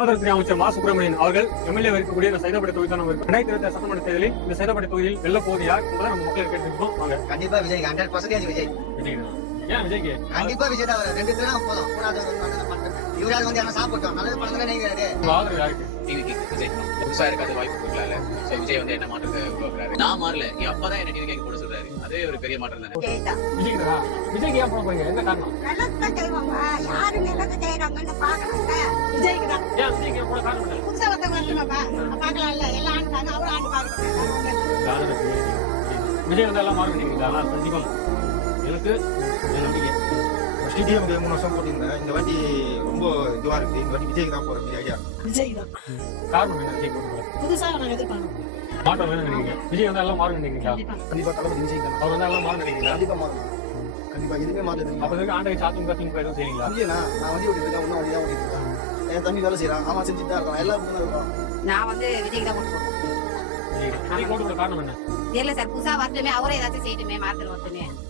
சுகாதாரத்துறை அமைச்சர் மா சுப்பிரமணியன் அவர்கள் எம்எல்ஏ இருக்கக்கூடிய இந்த சைதாப்பேட்டை தொகுதி தான் இருக்கு. 2026 சட்டமன்ற தேர்தலில் இந்த சைதாப்பேட்டை தொகுதியில் வெல்ல போவது யார் என்பதை நம்ம மக்கள் கேட்டுருக்கோம். வாங்க. கண்டிப்பா விஜய் 100% விஜய். ஏன் விஜய்க்கு? கண்டிப்பா விஜய் தான். ரெண்டு பேரும் போதும். இவரால் வந்து என்ன சாப்பிட்டோம் நல்லது பண்ணல நீங்க ஆதரவு யாருக்கு? டிவிக்கு விஜய் புதுசா இருக்காது வாய்ப்பு கொடுக்கல. சோ விஜய் வந்து என்ன மாற்றத்தை உருவாக்குறாரு. நான் மாறல, என் அப்பா தான் என்ன டிவிக்கு போட சொல்றாரு. அதே ஒரு பெரிய மாற்றம் தானே. விஜய்க்கு ஏன் போட போறீங்க? என்ன காரணம்? நல்லது செய்வாங்க. யாரு நல்லது செய்யறாங்கன்னு பாக்கணும்ல. விஜய்க்கு தான். ஏன் விஜய்க்கு போட காரணம் என்ன? புதுசா வந்தவங்க பாக்கலாம்ல. எல்லாம் ஆண்டுட்டாங்க, அவரும் ஆண்டு பாருங்க. விஜய் வந்து எல்லாம் மாறுவீங்க. ஆனால் கண்டிப்பா எனக்கு நம்பிக்கை. ஸ்டேடியம் 3 வருஷம் போட்டிருந்தேன். இந்த வாட்டி ரொம்ப இதுவா இருக்கு. இந்த வாட்டி விஜய்க்கு தான் போற ஐடியா. விஜய் தான். காரணம் என்ன? விஜய் போடுறது புதுசா நாங்க எதிர்பார்க்கணும். மாற்றம் வேணும் நினைக்கிறீங்க? விஜய் வந்து எல்லாம் மாறும் நினைக்கிறீங்களா? கண்டிப்பா தளபதி விஜய் தான். அவர் வந்து எல்லாம் மாறும் நினைக்கிறீங்களா? கண்டிப்பா மாறும். கண்டிப்பா எதுவுமே மாறுது. அப்ப இதுக்கு ஆண்டை சாத்தும் கத்தும் எதுவும் செய்யீங்களா? நான் வண்டி ஓட்டிட்டு இருக்கேன். இன்னும் வண்டி தான் ஓட்டிட்டு இருக்கேன். என் தம்பி வேலை செய்யறான். அவன் செஞ்சுட்டு தான் இருக்கான். எல்லாரும் தான் இருக்கோம். நான் வந்து விஜய்க்கு தான் போட்டு போடுறேன். விஜய் போடுற காரணம் என்ன? தெரியல சார், புதுசா வரட்டுமே, அவரே ஏதாச்சும் செய்யட்டுமே, மார்க்கெட் வரட்டுமே.